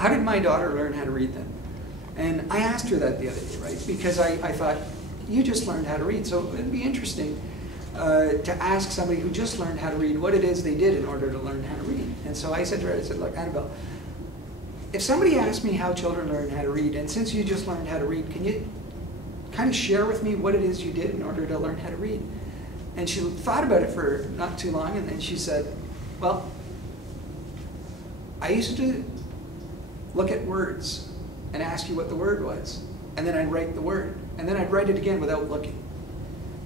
how did my daughter learn how to read then? And I asked her that the other day, right? Because I thought, you just learned how to read, so it'd be interesting to ask somebody who just learned how to read what it is they did in order to learn how to read. And so I said to her, I said, look, Annabelle, if somebody asked me how children learn how to read, and since you just learned how to read, can you kind of share with me what it is you did in order to learn how to read? And she thought about it for not too long, and then she said, well, I used to look at words and ask you what the word was, and then I'd write the word, and then I'd write it again without looking.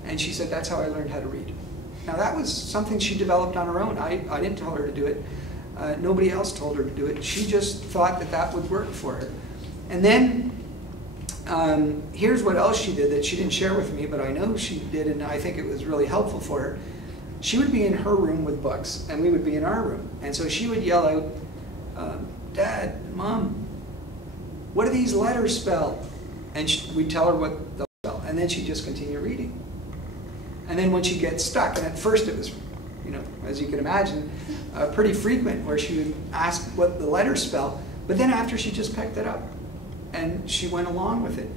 And she said, that's how I learned how to read. Now that was something she developed on her own. I didn't tell her to do it. Nobody else told her to do it. She just thought that that would work for her. And then, here's what else she did that she didn't share with me, but I know she did, and I think it was really helpful for her. She would be in her room with books, and we would be in our room. And so she would yell out, Dad, Mom, what do these letters spell? And we'd tell her what they'll spell, and then she'd just continue reading. And then when she gets stuck, and at first it was, you know, as you can imagine, pretty frequent where she would ask what the letters spell, but then after she just picked it up, and she went along with it.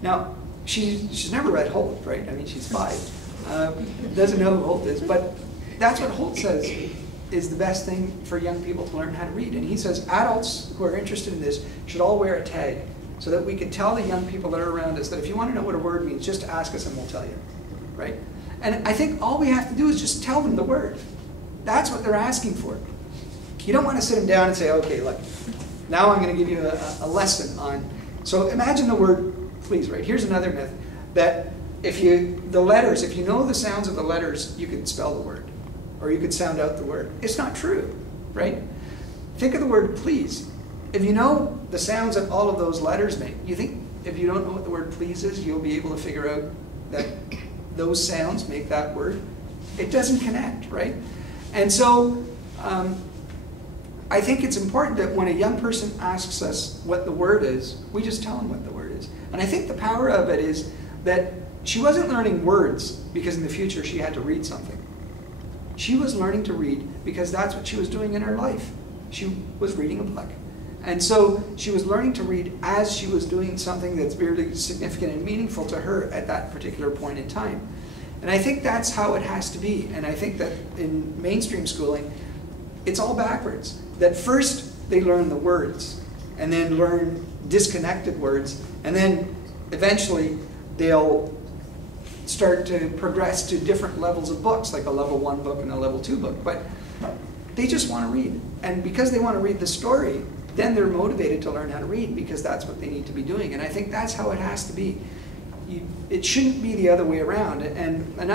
Now, she's never read Holt, right? I mean, she's 5, doesn't know who Holt is, but that's what Holt says is the best thing for young people to learn how to read. And he says adults who are interested in this should all wear a tag so that we can tell the young people that are around us that if you want to know what a word means, just ask us and we'll tell you, right? And I think all we have to do is just tell them the word. That's what they're asking for. You don't want to sit them down and say, okay, look, now I'm going to give you a lesson on, so imagine the word please, right? Here's another myth, that if you know the sounds of the letters, you can spell the word, or you could sound out the word. It's not true, right? Think of the word please. If you know the sounds that all of those letters make, you think if you don't know what the word please is, you'll be able to figure out that those sounds make that word? It doesn't connect, right? And so I think it's important that when a young person asks us what the word is, we just tell them what the word is. And I think the power of it is that she wasn't learning words because in the future she had to read something. She was learning to read because that's what she was doing in her life. She was reading a book. And so she was learning to read as she was doing something that's really significant and meaningful to her at that particular point in time. And I think that's how it has to be. And I think that in mainstream schooling, it's all backwards. That first they learn the words, and then learn disconnected words, and then eventually they'll start to progress to different levels of books, like a level 1 book and a level 2 book. But they just want to read. And because they want to read the story, then they're motivated to learn how to read because that's what they need to be doing. And I think that's how it has to be. It shouldn't be the other way around. And another